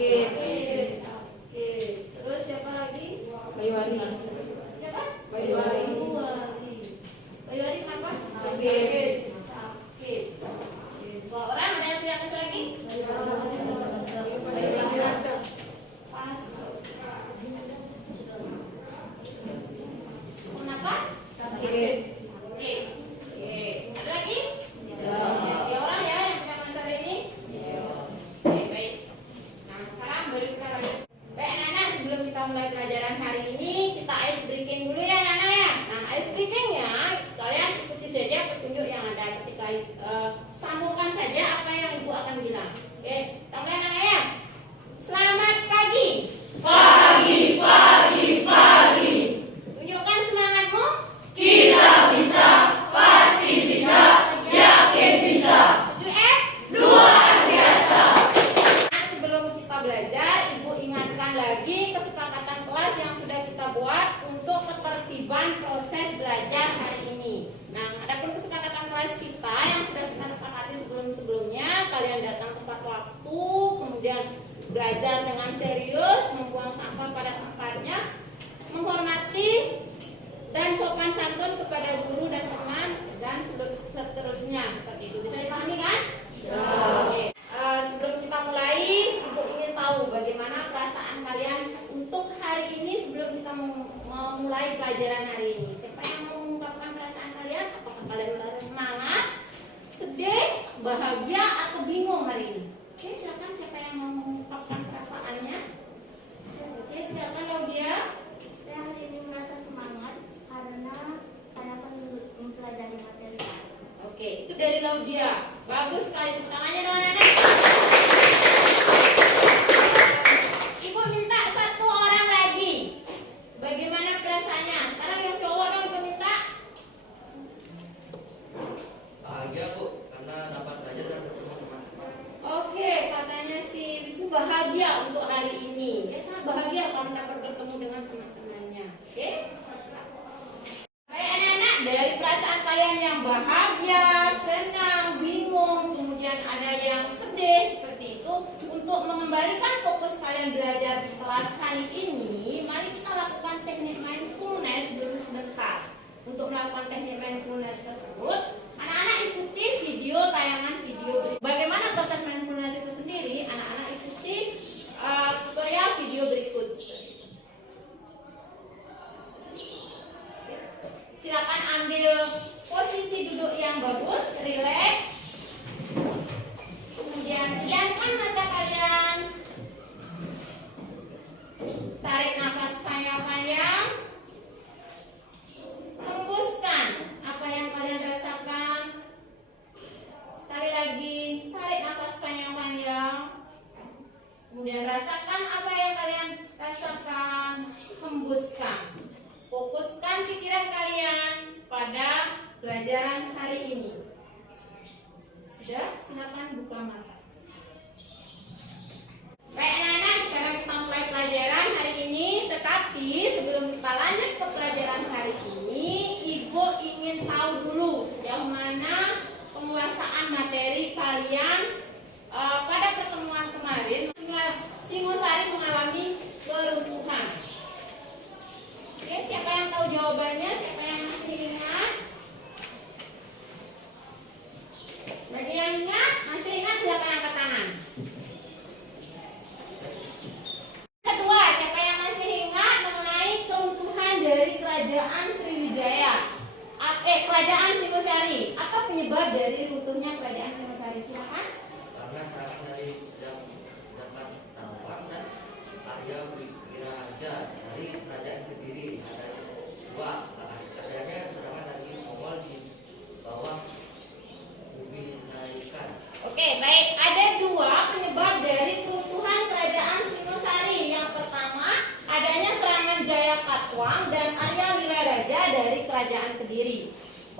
Sakit. Oke. Terus siapa lagi? Bayuari. Siapa? Bayuari. Bayuari kenapa? Sakit. Sakit. Oke. Dua orang, ada yang siapa lagi? Pas. Kenapa? Sakit. Oke. Oke. Ada lagi? Ya. Ya orang ya yang kita masak ini. Oke, baik. Nah, sekarang baru kita lanjut. Baik anak-anak, sebelum kita mulai pelajaran hari ini, kita ice breaking dulu ya anak-anak ya. Nah, ice breakingnya kalian ikuti saja petunjuk yang ada ketika sambungkan saja apa yang ibu akan bilang. Oke, sampai anak-anak ya. Selamat pagi. Pagi, pagi, pagi. Tunjukkan semangatmu. Kita bisa, pasti bisa, yakin bisa. 7F. Luar biasa. Nah, sebelum kita belajar, ibu ingatkan lagi kesepakatan kelas yang sudah kita buat untuk ketertiban proses belajar hari ini. Nah, adapun kesepakatan kelas kita yang sudah kita sepakati sebelum-sebelumnya, kalian datang tepat waktu, kemudian belajar dengan serius, membuang sampah pada tempatnya, menghormati dan sopan santun kepada guru dan teman, dan seterusnya seperti itu. Bisa dipahami kan? Oke. Sebelum kita mulai, ibu ingin tahu bagaimana perasaan kalian untuk hari ini sebelum kita memulai pelajaran hari ini. Siapa yang mau mengungkapkan perasaan kalian? Apakah kalian merasa semangat, sedih, bahagia, atau bingung hari ini? Oke, silakan siapa yang mau mengungkapkan perasaannya? Oke, silakan Laudia. Saya hari ini merasa semangat karena saya akan mempelajari materi. Oke, itu dari Laudia. Bagus sekali, tepuk tangannya dong anak-anak. Ibu minta satu orang lagi. Bagaimana perasaannya? Sekarang yang cowok dong ibu minta. Bahagia Bu, karena dapat belajar dan bertemu teman-teman. Oke, katanya si Wisnu bahagia untuk hari ini. Dia sangat bahagia karena dapat bertemu dengan teman-temannya. Oke? Baik anak-anak, dari perasaan kalian yang bahagia, senang, bingung, kemudian ada yang sedih seperti itu, untuk mengembalikan fokus kalian belajar di kelas kali ini, mari kita lakukan teknik mindfulness dulu sebentar. Untuk melakukan teknik mindfulness tersebut, anak-anak ikuti tayangan video berikut. Bagaimana proses mindfulness itu sendiri? Anak-anak ikuti tutorial video berikut. Silakan ambil posisi duduk yang bagus, rileks. Kemudian pejamkan mata kalian. Tarik nafas panjang-panjang. Hembuskan apa yang kalian rasakan. Sekali lagi, tarik nafas panjang-panjang. Kemudian rasakan apa yang kalian rasakan. Hembuskan. Fokuskan pikiran kalian pada pelajaran hari ini. Sudah, silakan buka mata. Baik anak-anak, sekarang kita mulai pelajaran hari ini. Tetapi sebelum kita lanjut ke pelajaran hari ini, Ibu ingin tahu dulu sejauh mana penguasaan materi kalian. Pada pertemuan kemarin, Singosari mengalami keruntuhan. Oke, siapa yang tahu jawabannya? Siapa yang masih ingat? Bagi yang ingat, masih ingat silakan angkat tangan. Kedua, siapa yang masih ingat mengenai keruntuhan dari kerajaan Sriwijaya? Kerajaan Singosari. Apa penyebab dari runtuhnya kerajaan Singosari? Silakan. Karena serangan dari Jaka Tarwang dan Arya Wiraraja dari kerajaan Kediri. Ada dua, adanya serangan dari Mongol di bawah bumi Naikan. Oke, baik. Ada dua penyebab dari keruntuhan kerajaan Singosari. Yang pertama, adanya serangan Jayakatwang dan Arya Wiraraja dari kerajaan Kediri.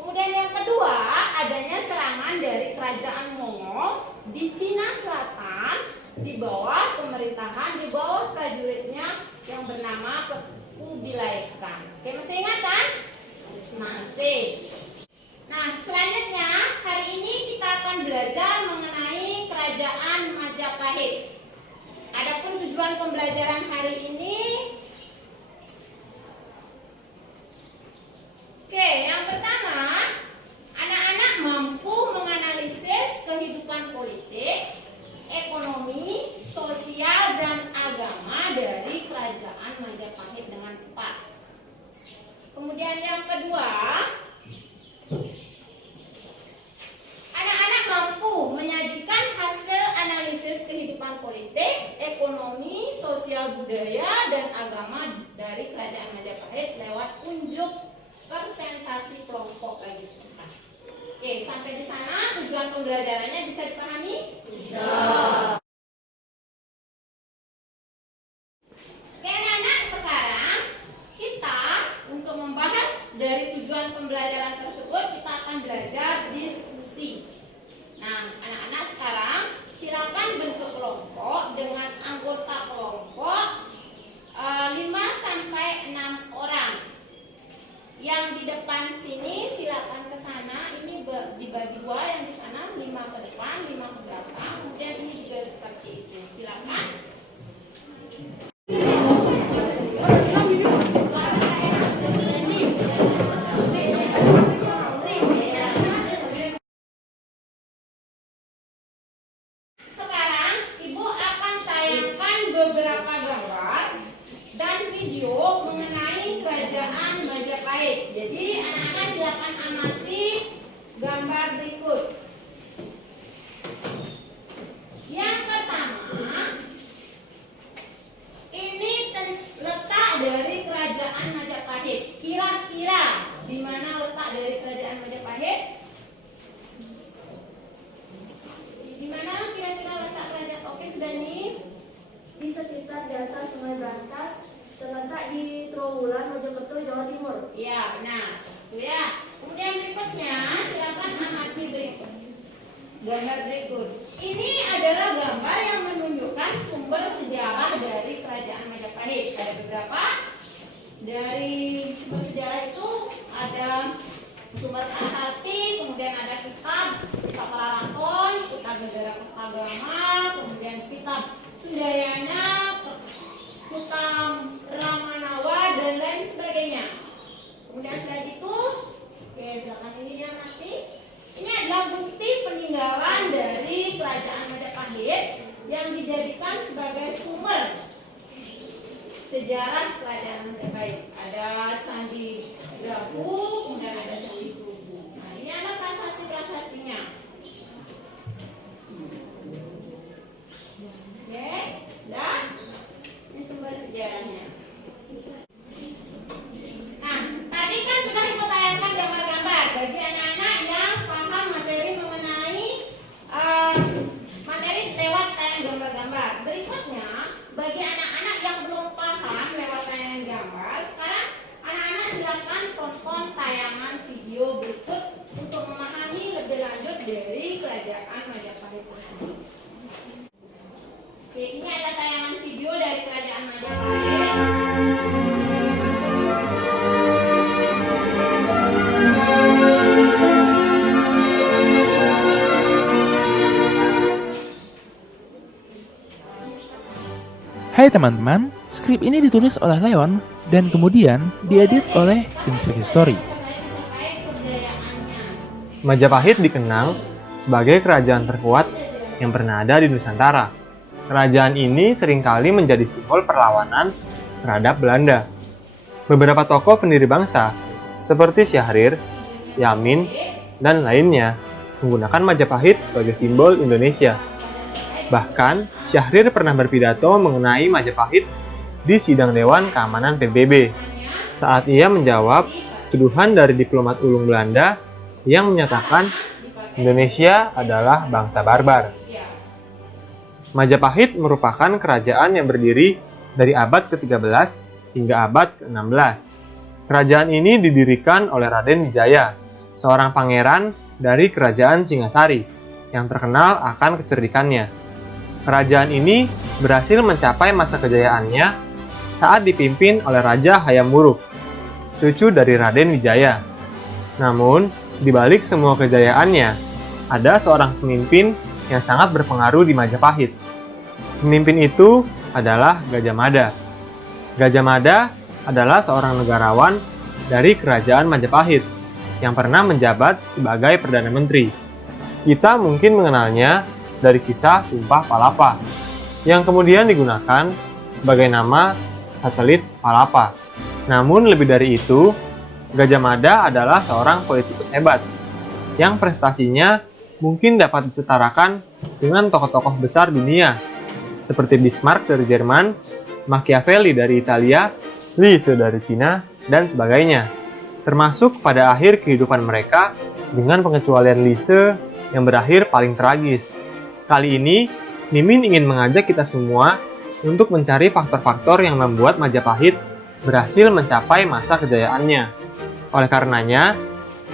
Kemudian yang kedua, adanya serangan dari kerajaan Mongol di Cina Selatan di bawah pemerintahan, di bawah prajuritnya yang bernama Kubilai Khan. Oke, masih ingat kan? Masih. Nah, selanjutnya hari ini kita akan belajar mengenai kerajaan Majapahit. Adapun tujuan pembelajaran hari ini. Oke, yang pertama, anak-anak mampu menganalisis kehidupan politik, ekonomi, sosial, dan agama dari Kerajaan Majapahit dengan tepat. Kemudian yang kedua, anak-anak mampu menyajikan hasil analisis kehidupan politik, ekonomi, sosial, budaya, dan agama dari Kerajaan Majapahit lewat unjuk presentasi kelompok lagi sebentar. Oke, sampai di sana tujuan pembelajarannya bisa dipahami? Bisa. Oke anak-anak, sekarang kita untuk membahas dari tujuan pembelajaran tersebut kita akan belajar diskusi. Nah, anak-anak sekarang silakan bentuk kelompok dengan anggota kelompok 5-6 orang. Yang di depan sini silakan ke sana. Ini dibagi dua, yang di sana 5 ke depan, 5 ke belakang. Kemudian ini juga seperti itu. Silakan. Sekarang Ibu akan tayangkan beberapa gambar dan video mengenai Kerajaan Majapahit. Jadi anak-anak silakan amati gambar berikut. Yang pertama, ini letak dari Kerajaan Majapahit. Kira-kira di mana letak dari Kerajaan Majapahit? Di mana kira-kira letak kerajaan? Oke, sudah nih. Di sekitar delta Sungai Brantas, terletak di Trowulan, Mojokerto, Jawa Timur. Iya, benar. Itu ya. Kemudian berikutnya, silakan amati berikut. Gambar berikut. Ini adalah gambar yang menunjukkan sumber sejarah dari Kerajaan Majapahit. Ada beberapa. Dari sumber sejarah itu ada sumber prasasti, kemudian ada kitab Karaton, kitab Negara Kertagama, kemudian kitab Sundayana, kitab Ramanawa, dan lain sebagainya. Kemudian setelah itu, oke, silakan ini dia mati. Ini adalah bukti peninggalan dari Kerajaan Majapahit yang dijadikan sebagai sumber sejarah Kerajaan Majapahit. Ada Candi Dahu, kemudian ada Candi Tugu. Nah, ini adalah prasasti-prasastinya. Oke, dan ini sumber sejarahnya. Nah, tadi kan sudah Ibu tayangkan gambar-gambar bagi anak-anak yang paham materi mengenai materi lewat tayangan gambar-gambar. Berikutnya, bagi anak-anak yang belum paham lewat tayangan gambar, sekarang anak-anak silakan tonton tayangan video berikut untuk memahami lebih lanjut dari Kerajaan Majapahit tersebut. Oke, ini ada tayangan video dari Kerajaan Majapahit. Hai teman-teman, skrip ini ditulis oleh Leon dan kemudian diedit oleh Inspirasi Story. Majapahit dikenal sebagai kerajaan terkuat yang pernah ada di Nusantara. Kerajaan ini seringkali menjadi simbol perlawanan terhadap Belanda. Beberapa tokoh pendiri bangsa seperti Syahrir, Yamin, dan lainnya menggunakan Majapahit sebagai simbol Indonesia. Bahkan, Syahrir pernah berpidato mengenai Majapahit di sidang Dewan Keamanan PBB saat ia menjawab tuduhan dari diplomat ulung Belanda yang menyatakan Indonesia adalah bangsa barbar. Majapahit merupakan kerajaan yang berdiri dari abad ke-13 hingga abad ke-16. Kerajaan ini didirikan oleh Raden Wijaya, seorang pangeran dari Kerajaan Singasari yang terkenal akan kecerdikannya. Kerajaan ini berhasil mencapai masa kejayaannya saat dipimpin oleh Raja Hayam Wuruk, cucu dari Raden Wijaya. Namun, di balik semua kejayaannya, ada seorang pemimpin yang sangat berpengaruh di Majapahit. Pemimpin itu adalah Gajah Mada. Gajah Mada adalah seorang negarawan dari Kerajaan Majapahit yang pernah menjabat sebagai Perdana Menteri. Kita mungkin mengenalnya dari kisah Sumpah Palapa, yang kemudian digunakan sebagai nama satelit Palapa. Namun lebih dari itu, Gajah Mada adalah seorang politikus hebat, yang prestasinya mungkin dapat disetarakan dengan tokoh-tokoh besar dunia, seperti Bismarck dari Jerman, Machiavelli dari Italia, Lise dari Cina, dan sebagainya. Termasuk pada akhir kehidupan mereka dengan pengecualian Lise yang berakhir paling tragis. Kali ini, Mimin ingin mengajak kita semua untuk mencari faktor-faktor yang membuat Majapahit berhasil mencapai masa kejayaannya. Oleh karenanya,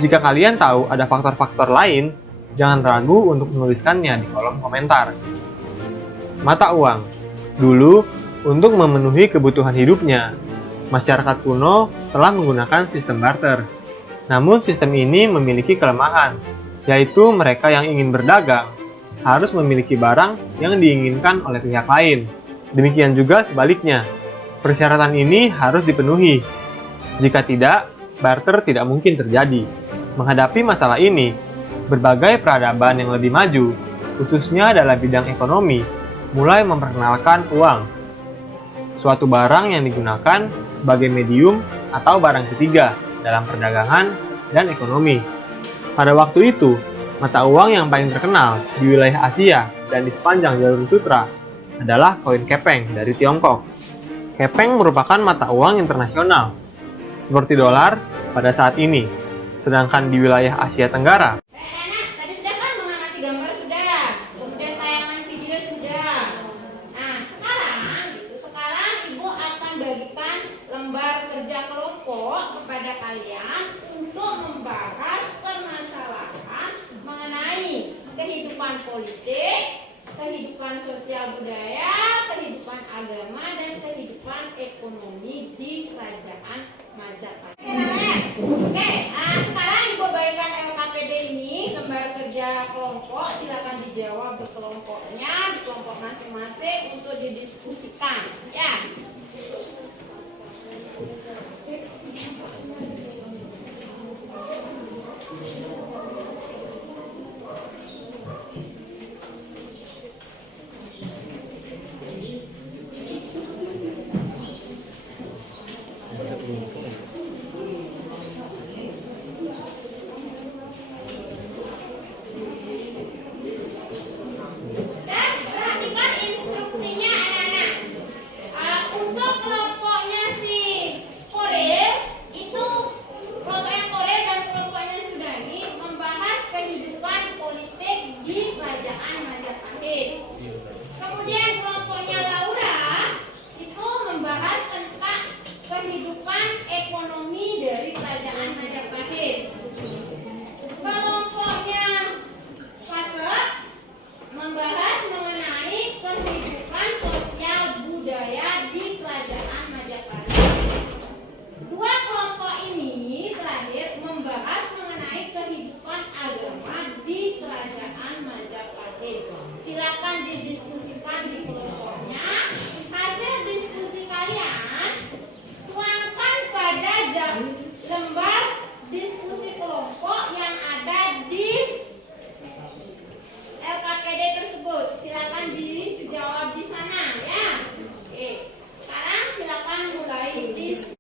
jika kalian tahu ada faktor-faktor lain, jangan ragu untuk menuliskannya di kolom komentar. Mata uang. Dulu, untuk memenuhi kebutuhan hidupnya, masyarakat kuno telah menggunakan sistem barter. Namun sistem ini memiliki kelemahan, yaitu mereka yang ingin berdagang harus memiliki barang yang diinginkan oleh pihak lain. Demikian juga sebaliknya, persyaratan ini harus dipenuhi. Jika tidak, barter tidak mungkin terjadi. Menghadapi masalah ini, berbagai peradaban yang lebih maju, khususnya dalam bidang ekonomi, mulai memperkenalkan uang, suatu barang yang digunakan sebagai medium atau barang ketiga dalam perdagangan dan ekonomi. Pada waktu itu, mata uang yang paling terkenal di wilayah Asia dan di sepanjang jalur sutra adalah koin kepeng dari Tiongkok. Kepeng merupakan mata uang internasional, seperti dolar pada saat ini. Sedangkan di wilayah Asia Tenggara, Anak-anak, tadi sudah kan mengamati gambar sudah, kemudian tayangan video sudah. Nah, sekarang Ibu akan bagikan lembar kerja kelompok kepada kalian untuk membahas permasalahan mengenai kehidupan politik, kehidupan sosial budaya, kehidupan agama, dan kehidupan ekonomi di Kerajaan Majapahit. Oke, sekarang Ibu bagikan LKPD ini, lembar kerja kelompok, silakan dijawab di kelompoknya, di kelompok masing-masing untuk didiskusikan. Ya. Dan perhatikan instruksinya anak-anak. Untuk kelompoknya si Korel, itu kelompoknya Korel dan kelompoknya Sudani membahas kehidupan politik di Kerajaan Majapahit. Kemudian kelompoknya Laura itu membahas tentang kehidupan ekonomi dari Kerajaan Majapahit. Kelompoknya Kasep membahas mengenai kehidupan sosial budaya di Kerajaan Majapahit. Dua kelompok ini terakhir membahas mengenai kehidupan agama di Kerajaan Majapahit. Silakan didiskusikan di kelompoknya. Hasil diskusi kalian tuangkan pada lembar diskusi kelompok yang ada di LKPD tersebut. Silakan dijawab di sana ya. Oke. Sekarang silakan mulai diskusi.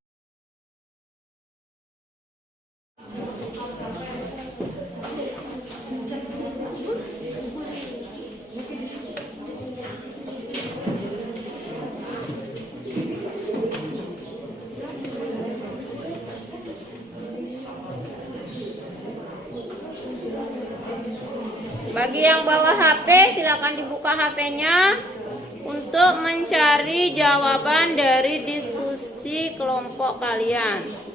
Bagi yang bawa HP, silakan dibuka HP-nya untuk mencari jawaban dari diskusi kelompok kalian.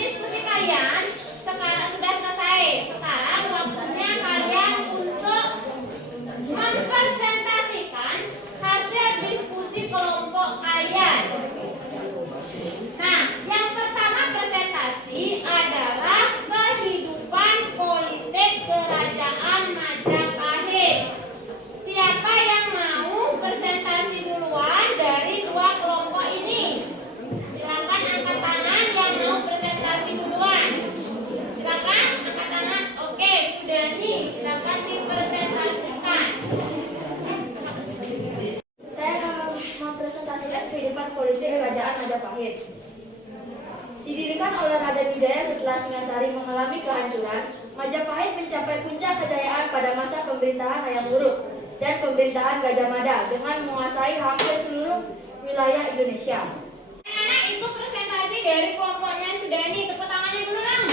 diskusi kalian sekarang sudah selesai. Sekarang waktunya kalian untuk mempresentasikan hasil diskusi kelompok kalian. Nah, yang pertama presentasi adalah kehidupan politik Kerajaan Majapahit. Siapa yang mau presentasi duluan dari dua kelompok ini? Silakan angkat tangan yang mau presentasi duluan. Silakan angkat tangan. Oke, sudah nih. Silakan dipresentasikan. Saya akan mempresentasikan kehidupan politik Kerajaan Majapahit. Didirikan oleh Raden Wijaya setelah Singasari mengalami kehancuran, Majapahit mencapai puncak kejayaan pada masa pemerintahan Hayam Wuruk dan pemerintahan Gajah Mada dengan menguasai hampir seluruh wilayah Indonesia. Anak-anak, itu presentasi dari kelompoknya Sudani. Tepuk tangannya dulu dong.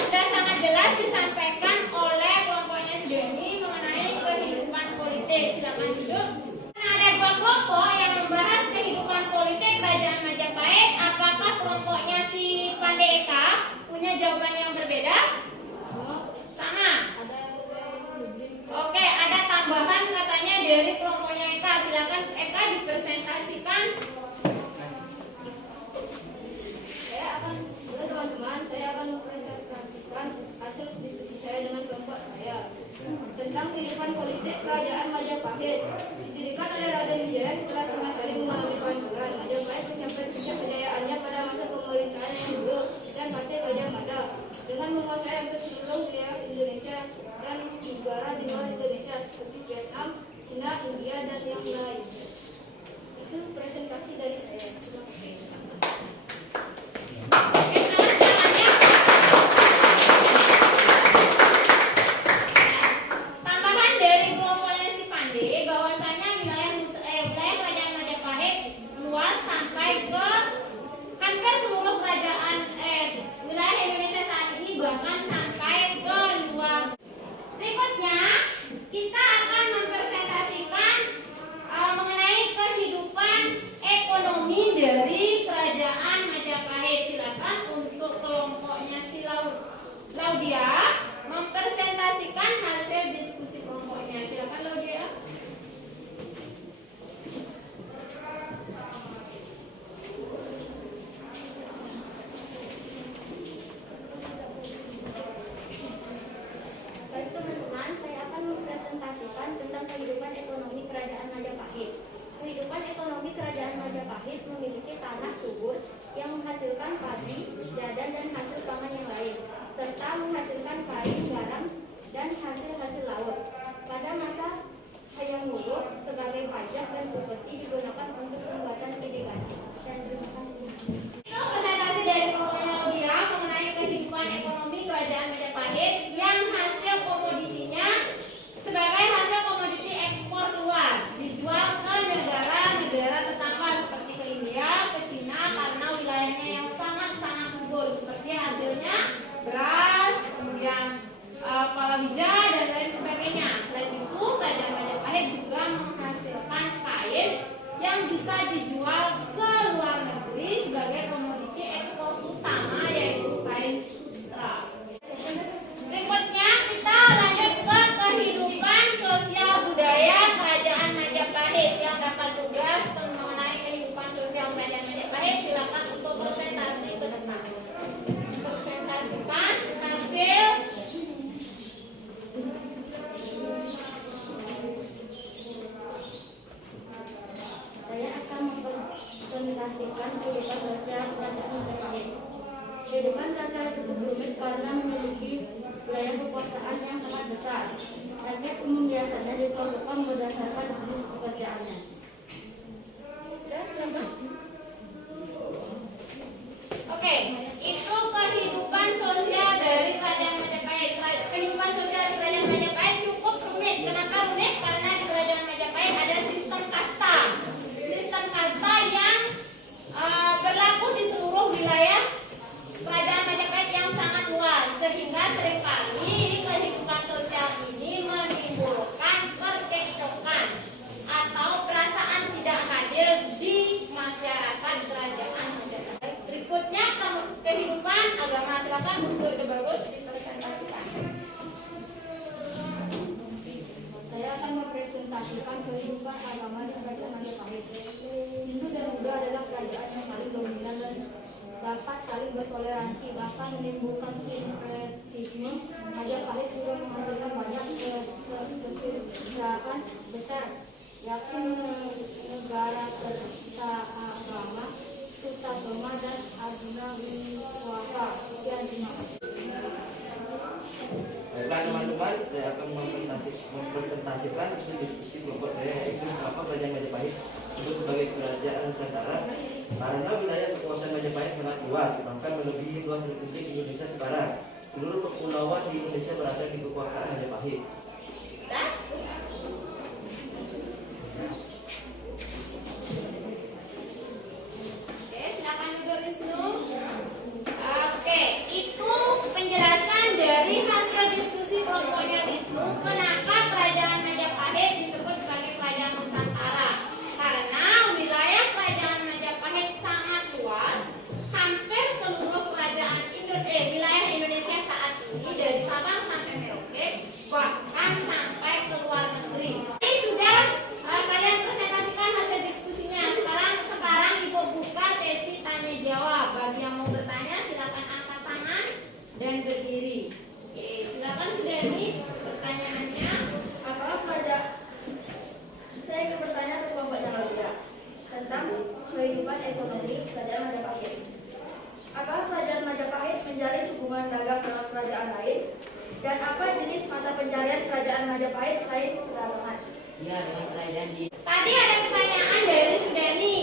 Sudah sangat jelas disampaikan oleh kelompoknya Sudani mengenai kehidupan politik. Silakan duduk. Ada dua kelompok yang membahas kehidupan politik Kerajaan Majapahit. Apakah kelompoknya si Pandey Eka punya jawaban yang berbeda? Sama. Oke, ada tambahan katanya dari kelompoknya Eka. Silakan Eka dipresentasikan. Teman-teman, saya akan mempresentasikan hasil diskusi saya dengan kelompok saya tentang kehidupan politik Kerajaan Majapahit. Didirikan oleh Raden Wijaya setelah Singasari mengalami kehancuran, Majapahit mencapai puncak kejayaannya pada masa pemerintahan yang buruk dan Patih Gajah Mada dengan menguasai hampir seluruh wilayah Indonesia dan negara di luar Indonesia seperti Vietnam, Cina, India, dan yang lain. Itu presentasi dari saya. Terima kasih. Tambahan dari kelompoknya si Pandey bahwasanya wilayah Kerajaan Majapahit luas sampai ke hampir seluruh kerajaan wilayah Indonesia saat ini, bahkan sampai ke luar. Berikutnya kita akan mempresentasikan mengenai kehidupan ekonomi dari Kerajaan Majapahit. Silakan untuk kelompoknya si Laudia mempresentasikan hasil diskusi kelompoknya. Silakan Laudia. Baik teman-teman, saya akan mempresentasikan tentang kehidupan ekonomi Kerajaan Majapahit. Kehidupan ekonomi Kerajaan Majapahit memiliki tanah subur yang menghasilkan padi, jadan, dan hasil pangan yang lain, serta menghasilkan kain, garam, dan hasil-hasil laut. Pada masa Hayam Wuruk, sebagai pajak dan upeti digunakan untuk pembuatan pendidikan. Dan terima kasih. Itu presentasi dari kelompoknya Laudia mengenai kehidupan ekonomi Kerajaan Majapahit yang hasil komoditinya sebagai hasil komoditi ekspor luar dijual ke negara-negara tetangga seperti ke India, ke Cina karena wilayahnya yang sangat-sangat subur, seperti hasilnya beras, kemudian palawija dan lain sebagainya. Selain itu, Kerajaan Majapahit juga menghasilkan kain yang bisa dijual ke luar negeri sebagai komoditi ekspor utama, yaitu kain sutra. Berikutnya kita lanjut ke kehidupan sosial budaya Kerajaan Majapahit. Yang dapat tugas mengenai kehidupan sosial Kerajaan Majapahit, silakan untuk presentasi ke depan. Presentasikan hasil Saya akan mempresentasikan kehidupan sosial Kerajaan Majapahit. Kehidupan sosial cukup rumit karena memiliki wilayah kekuasaan yang sangat besar. Rakyat umum biasanya dikelompokkan berdasarkan jenis pekerjaannya. Oke, itu kehidupan sosial dari Kerajaan Majapahit. Kehidupan sosial di Kerajaan Majapahit cukup rumit. Kenapa rumit? Karena di Kerajaan Majapahit ada sistem kasta. Sistem kasta yang berlaku di seluruh wilayah Kerajaan Majapahit yang sangat luas, sehingga seringkali kehidupan sosial ini menimbulkan percekcokan atau perasaan untuk ide bagus dipresentasikan. Saya akan mempresentasikan kehidupan agama di Kerajaan Majapahit. Hindu dan Buddha adalah kerajaan yang paling dominan dan dapat saling bertoleransi, bahkan menimbulkan sinkretisme. Majapahit juga menghasilkan banyak kesejahteraan besar, yakni negara beragama, Sutagama dan Arjuna Wiswaka. Sekian, terima kasih. Baiklah teman-teman, saya akan mempresentasikan hasil diskusi kelompok saya, yaitu mengapa kerajaan Majapahit disebut sebagai kerajaan Nusantara. Karena wilayah kekuasaan Majapahit sangat luas, bahkan melebihi luas Republik Indonesia sekarang. Seluruh kepulauan di Indonesia berada di kekuasaan Majapahit. Oke, silakan duduk Wisnu. Oke, itu penjelasan dari hasil diskusi kelompoknya Wisnu. Kenapa kerajaan Majapahit disebut sebagai kerajaan Nusantara? Karena wilayah kerajaan Majapahit sangat luas, hampir seluruh wilayah Indonesia saat ini dari Sabang sampai Merauke, bahkan sampai ke luar negeri. Ini sudah kalian presentasikan hasil diskusinya. Sekarang Ibu buka sesi tanya jawab. Bagi yang mau bertanya silakan angkat tangan dan berdiri. Oke, silakan Sudeni pertanyaannya. Apakah kerajaan? Saya ingin bertanya ke kelompok yang lainnya tentang kehidupan ekonomi kerajaan Majapahit. Apakah kerajaan Majapahit menjalin hubungan dagang dengan kerajaan lain? Dan apa jenis mata pencarian kerajaan Majapahit selain perdagangan? Ya, dengan kerajaan di Tadi ada pertanyaan dari Sudeni.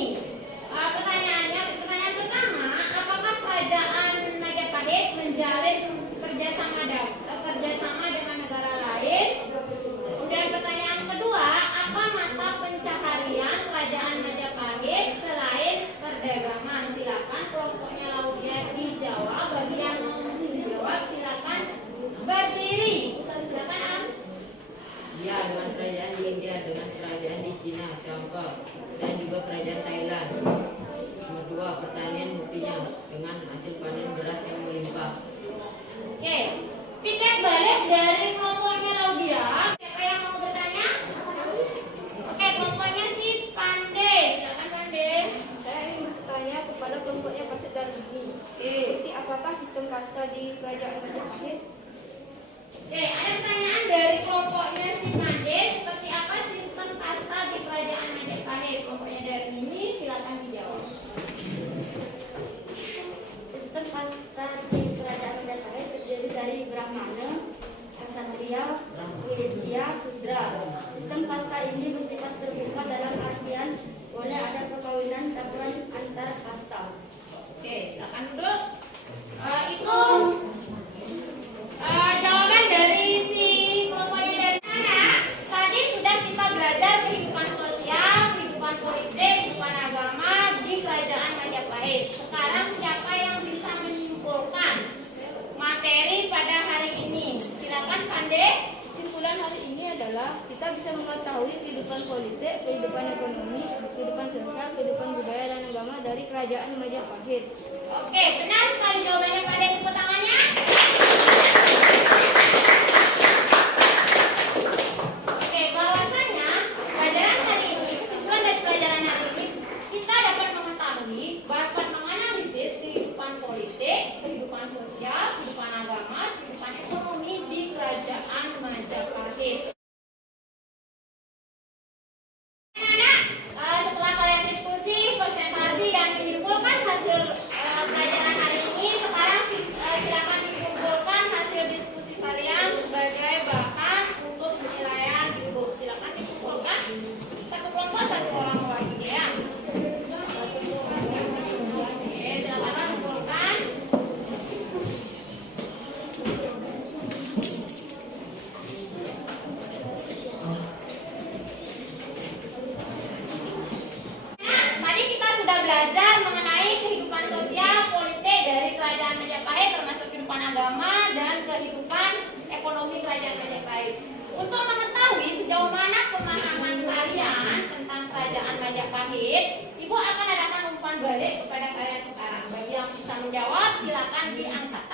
Pertanyaan pertama, apakah kerajaan Majapahit menjalin kerjasama dengan negara lain? Kemudian pertanyaan kedua, apa mata pencaharian kerajaan Majapahit selain perdagangan? Silakan kelompoknya Laudia dijawab. Bagi yang mau dijawab silakan berdiri. Silakan Am. ya dengan kerajaan di India, dengan kerajaan di Cina, Tiongkok, dan juga kerajaan Thailand. Nomor 2, pertanian buktinya dengan hasil panen beras yang melimpah. Oke, tiket balik dari kelompoknya Laudia. Siapa yang mau bertanya? Oke, kelompoknya si Pande. Silakan Pande. Saya ingin bertanya kepada kelompoknya Pasir dan Budi. Seperti apakah sistem kasta di Kerajaan Majapahit? Oke, ada pertanyaan dari kelompoknya si Pande. Seperti apa sistem kasta di Kerajaan Majapahit? Kelompoknya dari ini silakan dijawab. Sistem kasta di kerajaan Majapahit terdiri dari Brahmana, Ksatria, Wisya, Sudra. Sistem kasta ini bersifat terbuka dalam artian boleh ada perkawinan campuran antar kasta. Oke, silakan duduk. Itu jawaban dari si kelompoknya dari mana? Tadi sudah kita belajar kehidupan sosial, kehidupan politik, kehidupan agama di Kerajaan Majapahit. Sekarang siapa yang bisa menyimpulkan materi pada hari ini? Silakan Pande. Kesimpulan hari ini adalah kita bisa mengetahui kehidupan politik, kehidupan ekonomi, kehidupan sosial, kehidupan budaya dan agama dari Kerajaan Majapahit. Oke, benar sekali jawabannya Pande. Tepuk tangannya. Oke, bahwasanya pelajaran hari ini, kesimpulan dari pelajaran hari ini, kita dapat mengetahui, dapat menganalisis kehidupan politik, kehidupan sosial, kehidupan agama, kehidupan ekonomi di Kerajaan Majapahit. Anak-anak, setelah kalian diskusi, presentasi, dan menyimpulkan hasil pelajaran hari ini, sekarang silakan dikumpulkan hasil diskusi kalian sebagai bahan untuk penilaian ibu. Silakan dikumpulkan. Satu kelompok, satu orang mewakili ya. Oke, silakan dikumpulkan. Tadi kita sudah belajar mengenai kehidupan sosial, politik dari Kerajaan Majapahit, termasuk kehidupan agama dan kehidupan ekonomi Kerajaan Majapahit. Untuk mengetahui sejauh mana pemahaman kalian tentang Kerajaan Majapahit, Ibu akan adakan umpan balik kepada kalian sekarang. Bagi yang bisa menjawab, silakan diangkat.